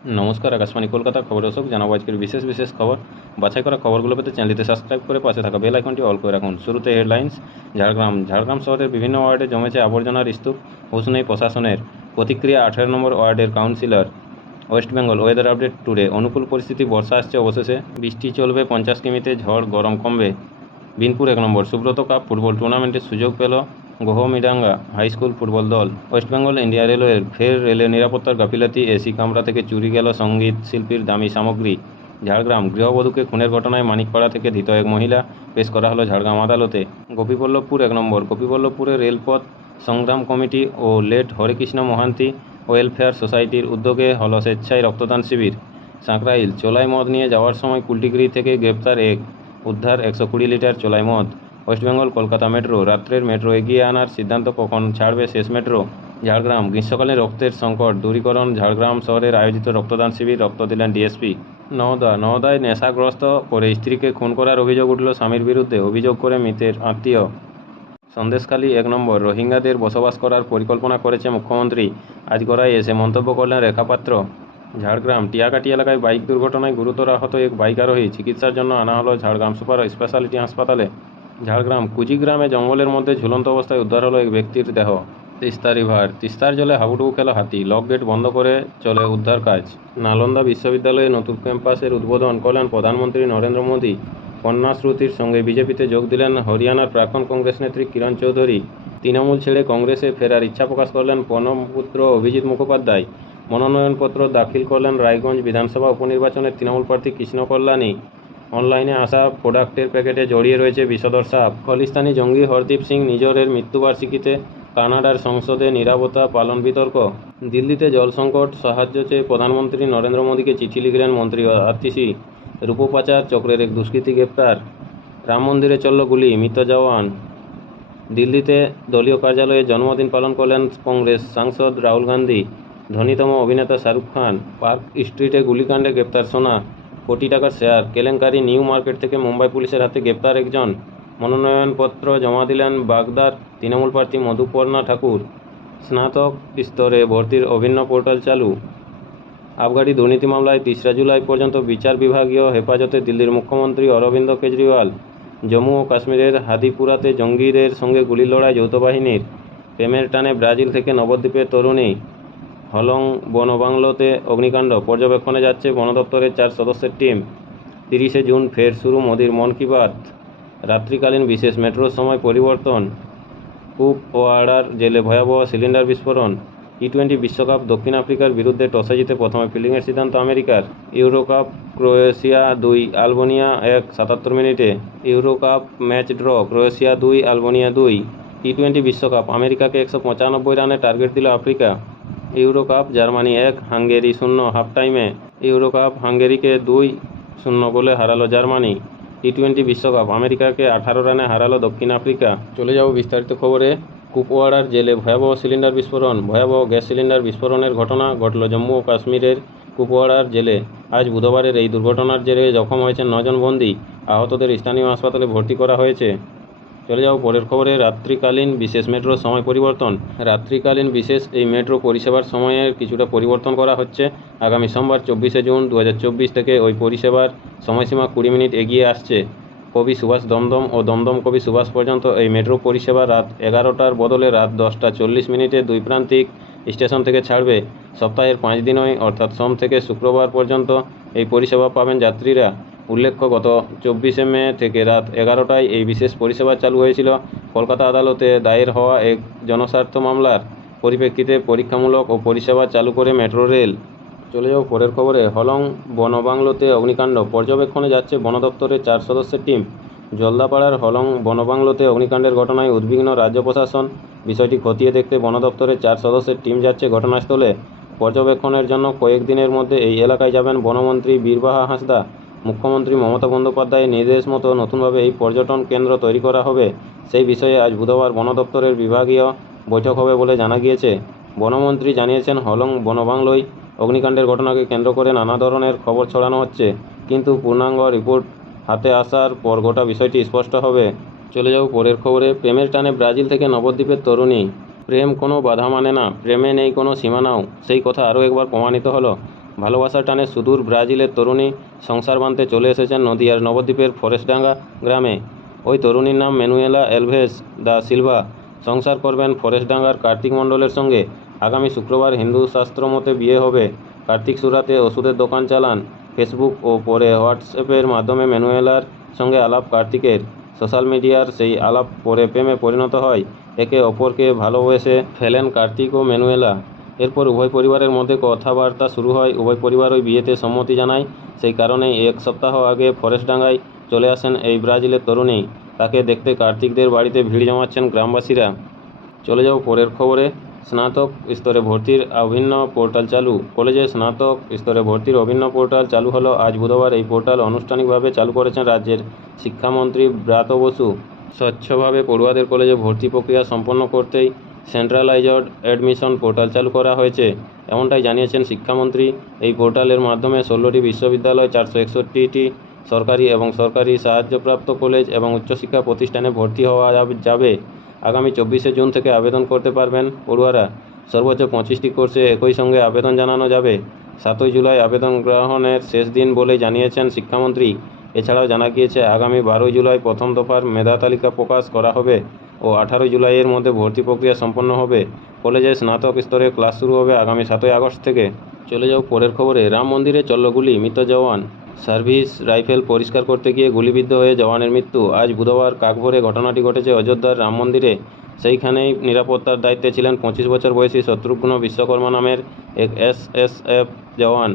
নমস্কার, আকাশবাণী কলকাতা খবর দর্শক জানাবো আজকের বিশেষ খবর। বাছাই করা খবরগুলো পেতে চ্যানেলটিতে সাবস্ক্রাইব করে পাশে থাকা বেল আইকনটি অল করে রাখুন। শুরুতে হেডলাইন্স। ঝাড়গ্রাম শহরের বিভিন্ন ওয়ার্ডে জমেছে আবর্জনার স্তূপ, হুঁশ নেই প্রশাসনের। প্রতিক্রিয়া 18 নম্বর ওয়ার্ডের councillor. West Bengal weather update today. অনুকূল পরিস্থিতি, বর্ষা আসছে অবশেষে, বৃষ্টি চলবে 50 কিমিতে, ঝড়, গরম কমবে। বিনপুর 1 নম্বর। সুব্রত কাপ ফুটবল টুর্নামেন্টের সুযোগ পেল গোহমিডাঙ্গা হাই স্কুল ফুটবল দল। ওয়েস্ট বেঙ্গল ইন্ডিয়া রেলওয়ের ফের রেলের নিরাপত্তার গাফিলতি, এসি কামরা থেকে চুরি গেল সঙ্গীত শিল্পীর দামি সামগ্রী। ঝাড়গ্রাম গৃহবধূকে খুনের ঘটনায় মানিকপাড়া থেকে ধৃত এক মহিলা পেশ করা হলো ঝাড়গ্রাম আদালতে। গোপীবল্লভপুর 1 নম্বর। গোপীবল্লভপুরে রেলপথ সংগ্রাম কমিটি ও লেট হরেকৃষ্ণ মহান্তি ওয়েলফেয়ার সোসাইটির উদ্যোগে হলো স্বেচ্ছায় রক্তদান শিবির। সাঁকরাইল চোলাই মদ নিয়ে যাওয়ার সময় কুলটিগিরি থেকে গ্রেপ্তার এক, উদ্ধার 120 লিটার চোলাই মদ। ওয়েস্ট বেঙ্গল কলকাতা মেট্রো, রাত্রের মেট্রো এগিয়ে আনার সিদ্ধান্ত, কখন ছাড়বে শেষ মেট্রো। ঝাড়গ্রাম গ্রীষ্মকালীন রক্তের সংকট দূরীকরণ, ঝাড়গ্রাম শহরের আয়োজিত রক্তদান শিবির, রক্ত দিলেন ডিএসপি। নওদায় নেশাগ্রস্ত করে স্ত্রীকে খুন করার অভিযোগ উঠল স্বামীর বিরুদ্ধে, অভিযোগ করে মৃতের আত্মীয়। সন্দেশখালী 1 নম্বর। রোহিঙ্গাদের বসবাস করার পরিকল্পনা করেছে মুখ্যমন্ত্রী, আজগড়ায় এসে মন্তব্য করলেন রেখা পাত্র। ঝাড়গ্রাম টিয়াকাটি এলাকায় বাইক দুর্ঘটনায় গুরুতর আহত এক বাইক আরোহী, চিকিৎসার জন্য আনা হলো ঝাড়গ্রাম সুপার স্পেশালিটি হাসপাতালে। ঝাড়গ্রাম কুচিগ্রামে জঙ্গলের মধ্যে ঝুলন্ত অবস্থায় উদ্ধার হলো এক ব্যক্তির দেহ। তিস্তা রিভার, তিস্তার জলে হাবুডুবু খেল হাতি, লক গেট বন্ধ করে চলে উদ্ধার কাজ। নালন্দা বিশ্ববিদ্যালয়ে নতুন ক্যাম্পাসের উদ্বোধন করলেন প্রধানমন্ত্রী নরেন্দ্র মোদী। কন্যাশ্রুতির সঙ্গে বিজেপিতে যোগ দিলেন হরিয়ানার প্রাক্তন কংগ্রেস নেত্রী কিরণ চৌধুরী। তৃণমূল ছেড়ে কংগ্রেসে ফেরার ইচ্ছা প্রকাশ করলেন প্রণবপুত্র অভিজিৎ মুখোপাধ্যায়। মনোনয়নপত্র দাখিল করলেন রায়গঞ্জ বিধানসভা উপনির্বাচনের তৃণমূল প্রার্থী কৃষ্ণ কল্যাণী। অনলাইনে আসা প্রোডাক্টের প্যাকেটে জড়িয়ে রয়েছে বিষধর সাপ। খলিস্তানি জঙ্গি হরদীপ সিং নিজরের মৃত্যুবার্ষিকীতে কানাডার সংসদে নীরবতা পালন বিতর্ক। দিল্লিতে জল সংকট, সাহায্য চেয়ে প্রধানমন্ত্রী নরেন্দ্র মোদীকে চিঠি লিখলেন মন্ত্রী আতিশি। রূপো পাচার চক্রের এক দুষ্কৃতী গ্রেপ্তার। রাম মন্দিরে চলল গুলি, মৃত জওয়ান। দিল্লিতে দলীয় কার্যালয়ে জন্মদিন পালন করলেন কংগ্রেস সাংসদ রাহুল গান্ধী। ধনীতম অভিনেতা শাহরুখ খান। পার্ক স্ট্রিটে গুলিকাণ্ডে গ্রেপ্তার সোনা, কোটি টাকার শেয়ার কেলেঙ্কারি, নিউ মার্কেট থেকে মুম্বাই পুলিশের হাতে গ্রেপ্তার একজন। মনোনয়নপত্র জমা দিলেন বাগদার তৃণমূল প্রার্থী মধুপর্ণা ঠাকুর। স্নাতক স্তরে ভর্তির অভিন্ন পোর্টাল চালু। আবগারি দুর্নীতি মামলায় 3রা জুলাই পর্যন্ত বিচার বিভাগীয় হেফাজতে দিল্লির মুখ্যমন্ত্রী অরবিন্দ কেজরিওয়াল। জম্মু ও কাশ্মীরের হাদিপুরাতে জঙ্গিদের সঙ্গে গুলির লড়াই যৌথ বাহিনীর। প্রেমের টানে ব্রাজিল থেকে নবদ্বীপের তরুণী। হলং বনবাংলোতে অগ্নিকাণ্ড, পর্যবেক্ষণে যাচ্ছে বন দপ্তরের 4 সদস্যের টিম। 30শে জুন ফের শুরু মোদির মন কি বাত। রাত্রিকালীন বিশেষ মেট্রোর সময় পরিবর্তন। কুপওয়াড়ার জেলে ভয়াবহ সিলিন্ডার বিস্ফোরণ। টি20 বিশ্বকাপ, দক্ষিণ আফ্রিকার বিরুদ্ধে টসে জিতে প্রথমে ফিল্ডিংয়ের সিদ্ধান্ত আমেরিকার। ইউরোকাপ, ক্রোয়েশিয়া 2, আলবেনিয়া 1, 77 মিনিটে। EuroCup match draw, Croatia 2, Albania 2। T20 বিশ্বকাপ, আমেরিকাকে 195 রানে টার্গেট দিল Africa. EuroCup, Germany 1, Hungary 0 half টাইমে। ইউরোকাপ, হাঙ্গেরিকে 2-0 গোলে হারালো জার্মানি। টি20 বিশ্বকাপ, আমেরিকাকে 18 রানে হারালো দক্ষিণ আফ্রিকা। চলে যাব বিস্তারিত খবরে। কুপওয়াড়ার জেলে ভয়াবহ সিলিন্ডার বিস্ফোরণ। ভয়াবহ গ্যাস সিলিন্ডার বিস্ফোরণের ঘটনা ঘটল জম্মু ও কাশ্মীরের কুপওয়াড়ার জেলে। আজ বুধবারের এই দুর্ঘটনার জেরে জখম হয়েছেন 9 জন বন্দী। আহতদের স্থানীয় হাসপাতালে ভর্তি করা হয়েছে। চলে যাও পরের খবরে। রাত্রিকালীন বিশেষ মেট্রোর সময় পরিবর্তন। রাত্রিকালীন বিশেষ এই মেট্রো পরিষেবার সময়ের কিছুটা পরিবর্তন করা হচ্ছে। আগামী সোমবার 24শে জুন 2024 থেকে ওই পরিষেবার সময়সীমা 20 মিনিট এগিয়ে আসছে। কবি সুভাষ দমদম ও দমদম কবি সুভাষ পর্যন্ত এই মেট্রো পরিষেবা রাত 11টার বদলে রাত 10টা 40 মিনিটে দুই প্রান্তিক স্টেশন থেকে ছাড়বে। সপ্তাহের 5 দিনই অর্থাৎ সোম থেকে শুক্রবার পর্যন্ত এই পরিষেবা পাবেন যাত্রীরা। উল্লেখ্য, গত 24শে মে থেকে রাত 11টায় এই বিশেষ পরিষেবা চালু হয়েছিল। কলকাতা আদালতে দায়ের হওয়া এক জনস্বার্থ মামলার পরিপ্রেক্ষিতে পরীক্ষামূলক ও পরিষেবা চালু করে মেট্রো রেল। চলে যাও পরের খবরে। হলং বনবাংলোতে অগ্নিকাণ্ড, পর্যবেক্ষণে যাচ্ছে বন দপ্তরের 4 সদস্যের টিম। জলদাপাড়ার হলং বনবাংলোতে অগ্নিকাণ্ডের ঘটনায় উদ্বিগ্ন রাজ্য প্রশাসন। বিষয়টি খতিয়ে দেখতে বন দপ্তরের 4 সদস্যের টিম যাচ্ছে ঘটনাস্থলে। পর্যবেক্ষণের জন্য কয়েকদিনের মধ্যে এই এলাকায় যাবেন বনমন্ত্রী বীরবাহা হাঁসদা। মুখ্যমন্ত্রী মমতা বন্দ্যোপাধ্যায়ের নির্দেশ মতো নতুনভাবে এই পর্যটন কেন্দ্র তৈরি করা হবে। সেই বিষয়ে আজ বুধবার বন দপ্তরের বিভাগীয় বৈঠক হবে বলে জানা গিয়েছে। বনমন্ত্রী জানিয়েছেন, হলং বনবাংলোয় অগ্নিকাণ্ডের ঘটনাকে কেন্দ্র করে নানা ধরনের খবর ছড়ানো হচ্ছে, কিন্তু পূর্ণাঙ্গ রিপোর্ট হাতে আসার পর গোটা বিষয়টি স্পষ্ট হবে। চলে যাও পরের খবরে। প্রেমের টানে ব্রাজিল থেকে নবদ্বীপের তরুণী। প্রেম কোনো বাধা মানে না, প্রেমে নেই কোনো সীমানাও, সেই কথা আরও একবার প্রমাণিত হলো। ভালোবাসার টানে সুদূর ব্রাজিলের তরুণী সংসার বাঁধতে চলে এসেছেন নদিয়ার নবদ্বীপের ফরেস্টডাঙ্গা গ্রামে। ওই তরুণীর নাম ম্যানুয়েলা এলভেস দা সিলভা। সংসার করবেন ফরেস্টডাঙ্গার কার্তিক মণ্ডলের সঙ্গে। আগামী শুক্রবার হিন্দু শাস্ত্র মতে বিয়ে হবে। কার্তিক সুরাতে ওষুধের দোকান চালান। ফেসবুক ও পরে হোয়াটসঅ্যাপের মাধ্যমে ম্যানুয়েলার সঙ্গে আলাপ কার্তিকের। সোশ্যাল মিডিয়ার সেই আলাপ পরে প্রেমে পরিণত হয়। একে অপরকে ভালোবেসে ফেলেন কার্তিক ও ম্যানুয়েলা। এরপর উভয় পরিবারের মধ্যে কথাবার্তা শুরু হয়। উভয় পরিবার ওই বিয়েতে সম্মতি জানায়। সেই কারণেই এক সপ্তাহ আগে ফরেস্টডাঙ্গায় চলে আসেন এই ব্রাজিলের তরুণী। তাকে দেখতে কার্তিকদের বাড়িতে ভিড় জমাচ্ছেন গ্রামবাসীরা। চলে যাও পরের খবরে। স্নাতক স্তরে ভর্তির অভিন্ন পোর্টাল চালু। কলেজে স্নাতক স্তরে ভর্তির অভিন্ন পোর্টাল চালু হলো আজ বুধবার। এই পোর্টাল আনুষ্ঠানিকভাবে চালু করেছেন রাজ্যের শিক্ষামন্ত্রী ব্রাত্য বসু। স্বচ্ছভাবে পড়ুয়াদের কলেজে ভর্তি প্রক্রিয়া সম্পন্ন করতেই সেন্ট্রালাইজড অ্যাডমিশন পোর্টাল চালু করা হয়েছে, এমনটাই জানিয়েছেন শিক্ষামন্ত্রী। এই পোর্টালের মাধ্যমে 16টি বিশ্ববিদ্যালয়, 461টি সরকারি এবং সরকারি সাহায্যপ্রাপ্ত কলেজ এবং উচ্চশিক্ষা প্রতিষ্ঠানে ভর্তি হওয়া যাবে। আগামী 24শে জুন থেকে আবেদন করতে পারবেন পড়ুয়ারা। সর্বোচ্চ 25টি কোর্সে একই সঙ্গে আবেদন জানানো যাবে। 7ই জুলাই আবেদন গ্রহণের শেষ দিন বলে জানিয়েছেন শিক্ষামন্ত্রী। এছাড়াও জানা গিয়েছে আগামী 12ই জুলাই প্রথম দফার মেধা তালিকা প্রকাশ করা হবে ও 18ই জুলাইয়ের মধ্যে ভর্তি প্রক্রিয়া সম্পন্ন হবে। কলেজে স্নাতক স্তরে ক্লাস শুরু হবে আগামী 7ই আগস্ট থেকে। চলে যাও পরের খবরে। রাম মন্দিরে চলল গুলি, মৃত জওয়ান। সার্ভিস রাইফেল পরিষ্কার করতে গিয়ে গুলিবিদ্ধ হয়ে জওয়ানের মৃত্যু। আজ বুধবার কাকভোরে ঘটনাটি ঘটেছে অযোধ্যার রাম মন্দিরে। সেইখানেই নিরাপত্তার দায়িত্বে ছিলেন 25 বছর বয়সী শত্রুঘ্ন বিশ্বকর্মা নামের এক এসএসএফ জওয়ান।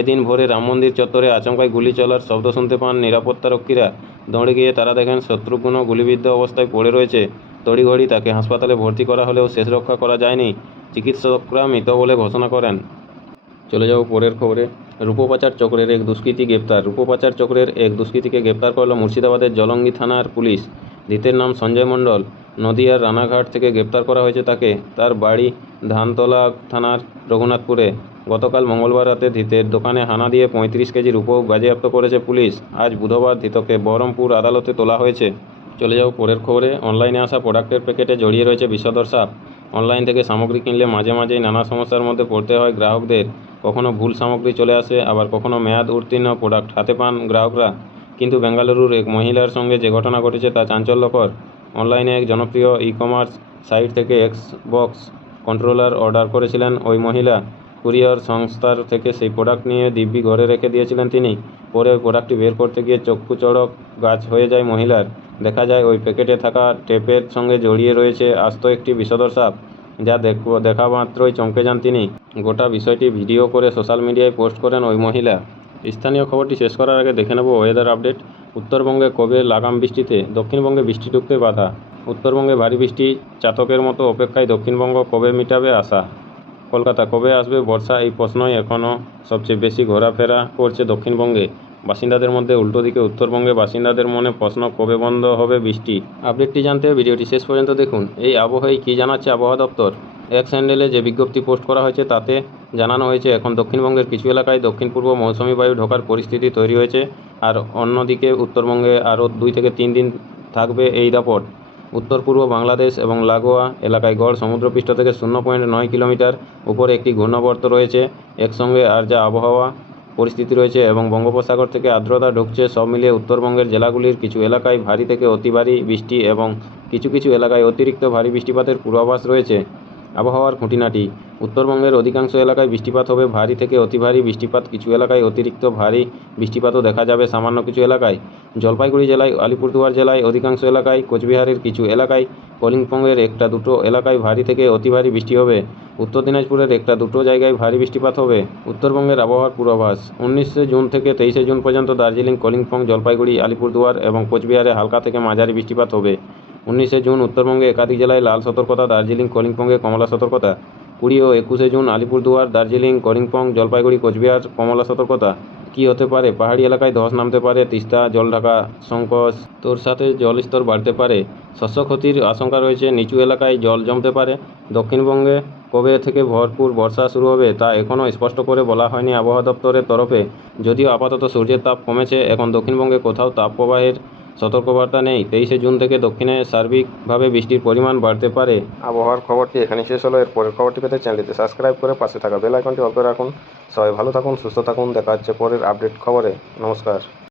এদিন ভোরে রাম মন্দির চত্বরে আচমকাই গুলি চলার শব্দ শুনতে পান নিরাপত্তারক্ষীরা। দৌড়ে গিয়ে তারা দেখেন শত্রুঘ্ন গুলিবিদ্ধ অবস্থায় পড়ে রয়েছে। তড়িঘড়ি তাকে হাসপাতালে ভর্তি করা হলেও শেষ রক্ষা করা যায়নি। চিকিৎসকরা মৃত বলে ঘোষণা করেন। চলে যাও পরের খবরে। রূপপাচার চক্রের এক দুষ্কৃতী গ্রেপ্তার। রূপপাচার চক্রের এক দুষ্কৃতীকে গ্রেপ্তার করল মুর্শিদাবাদের জলঙ্গি থানার পুলিশ। ধৃতের নাম সঞ্জয় মণ্ডল। নদিয়ার রানাঘাট থেকে গ্রেপ্তার করা হয়েছে তাকে। তার বাড়ি ধানতলা থানার রঘুনাথপুরে। গতকাল মঙ্গলবার রাতে ধৃতের দোকানে হানা দিয়ে 35 কেজি রূপো বাজেয়াপ্ত করেছে পুলিশ। আজ বুধবার ধৃতকে বহরমপুর আদালতে তোলা হয়েছে। চলে যাও পরের খবরে। অনলাইনে আসা প্রোডাক্টের প্যাকেটে জড়িয়ে রয়েছে বিষধর সাপ। অনলাইন থেকে সামগ্রী কিনলে মাঝে মাঝেই নানা সমস্যার মধ্যে পড়তে হয় গ্রাহকদের। কখনো ভুল সামগ্রী চলে আসে, আবার কখনো মেয়াদ উত্তীর্ণ প্রোডাক্ট হাতে পান গ্রাহকরা। কিন্তু বেঙ্গালুরুর এক মহিলার সঙ্গে যে ঘটনা ঘটেছে তা চাঞ্চল্যকর। অনলাইনে এক জনপ্রিয় ই-কমার্স সাইট থেকে এক্সবক্স কন্ট্রোলার অর্ডার করেছিলেন ওই মহিলা। কুরিয়ার সংস্থার থেকে সেই প্রোডাক্ট নিয়ে দিব্যি ঘরে রেখে দিয়েছিলেন তিনি। পরে ওই প্রোডাক্টটি বের করতে গিয়ে চক্ষু চড়ক গাছ হয়ে যায় মহিলার। দেখা যায় ওই প্যাকেটে থাকা টেপের সঙ্গে জড়িয়ে রয়েছে আস্ত একটি বিষধর সাপ, যা দেখা মাত্রই চমকে যান তিনি। গোটা বিষয়টি ভিডিও করে সোশ্যাল মিডিয়ায় পোস্ট করেন ওই মহিলা। স্থানীয় খবরটি শেষ করার আগে দেখে নেব ওয়েদার আপডেট। উত্তরবঙ্গে কবে লাগাম বৃষ্টিতে, দক্ষিণবঙ্গে বৃষ্টি ঢুকতে বাধা। উত্তরবঙ্গে ভারী বৃষ্টি চাতকের মতো অপেক্ষায়, দক্ষিণবঙ্গ কবে মিটাবে আশা। কলকাতা কবে আসবে বর্ষা, এই প্রশ্নই এখনও সবচেয়ে বেশি ঘোরাফেরা করছে দক্ষিণবঙ্গে। বাসিন্দাদের মধ্যে উল্টো দিকে উত্তরবঙ্গে বাসিন্দাদের মনে প্রশ্ন, কবে বন্ধ হবে বৃষ্টি। আপডেটটি জানতে ভিডিওটি শেষ পর্যন্ত দেখুন। এই আবহাওয়ায় কী জানাচ্ছে আবহাওয়া দপ্তর। এক্স হ্যান্ডেলে যে বিজ্ঞপ্তি পোস্ট করা হয়েছে তাতে জানানো হয়েছে এখন দক্ষিণবঙ্গের কিছু এলাকায় দক্ষিণ পূর্ব মৌসুমি বায়ু ঢোকার পরিস্থিতি তৈরি হয়েছে। আর অন্যদিকে উত্তরবঙ্গে আরও 2 থেকে 3 দিন থাকবে এই দাপট। উত্তর পূর্ব বাংলাদেশ এবং লাগোয়া এলাকায় গড় সমুদ্রপৃষ্ঠ থেকে 0.9 কিলোমিটার উপরে একটি ঘূর্ণাবর্ত রয়েছে। একসঙ্গে আর যা আবহাওয়া পরিস্থিতি রয়েছে এবং বঙ্গোপসাগর থেকে আর্দ্রতা ঢুকছে, সব মিলিয়ে উত্তরবঙ্গের জেলাগুলির কিছু এলাকায় ভারী থেকে অতি ভারী বৃষ্টি এবং কিছু কিছু এলাকায় অতিরিক্ত ভারী বৃষ্টিপাতের পূর্বাভাস রয়েছে। আবহাওয়ার খুঁটিনাটি। উত্তরবঙ্গের অধিকাংশ এলাকায় বৃষ্টিপাত হবে ভারী থেকে অতি ভারী বৃষ্টিপাত, কিছু এলাকায় অতিরিক্ত ভারী বৃষ্টিপাতও দেখা যাবে সামান্য কিছু এলাকায়। জলপাইগুড়ি জেলায়, আলিপুরদুয়ার জেলায় অধিকাংশ এলাকায়, কোচবিহারের কিছু এলাকায়, কলিম্পংয়ের 1-2 এলাকায় ভারী থেকে অতি ভারী বৃষ্টি হবে। উত্তর দিনাজপুরের 1-2 জায়গায় ভারী বৃষ্টিপাত হবে। উত্তরবঙ্গের আবহাওয়ার পূর্বাভাস। 19 জুন থেকে 23 জুন পর্যন্ত দার্জিলিং, কলিম্পং, জলপাইগুড়ি, আলিপুরদুয়ার এবং কোচবিহারে হালকা থেকে মাঝারি বৃষ্টিপাত হবে। 19 জুন উত্তরবঙ্গে একাধিক জেলায় লাল সতর্কতা, দার্জিলিং, কলিম্পংয়ে কমলা সতর্কতা। 20 ও 21 জুন আলিপুরদুয়ার, দার্জিলিং, কলিম্পং, জলপাইগুড়ি, কোচবিহার কমলা সতর্কতা। কী হতে পারে? পাহাড়ি এলাকায় ধস নামতে পারে, তিস্তা জলঢাকা সংকোচ, তোর সাথে জলস্তর বাড়তে পারে। শস্য ক্ষতির আশঙ্কা রয়েছে, নিচু এলাকায় জল জমতে পারে। দক্ষিণবঙ্গে কবে থেকে ভরপুর বর্ষা শুরু হবে তা এখনও স্পষ্ট করে বলা হয়নি আবহাওয়া দপ্তরের তরফে। যদিও আপাতত সূর্যের তাপ কমেছে, এখন দক্ষিণবঙ্গে কোথাও তাপপ্রবাহের সতর্কবার্তা নেই। 23শে জুন থেকে দক্ষিণে সার্বিকভাবে বৃষ্টির পরিমাণ বাড়তে পারে। আবহাওয়ার খবরটি এখানেই শেষ হলো। এর পরের খবরটি পেতে চ্যানেলটি সাবস্ক্রাইব করে পাশে থাকা বেল আইকনটি অল করে রাখুন। সবাই ভালো থাকুন, সুস্থ থাকুন। দেখা হচ্ছে পরের আপডেট খবরে। নমস্কার।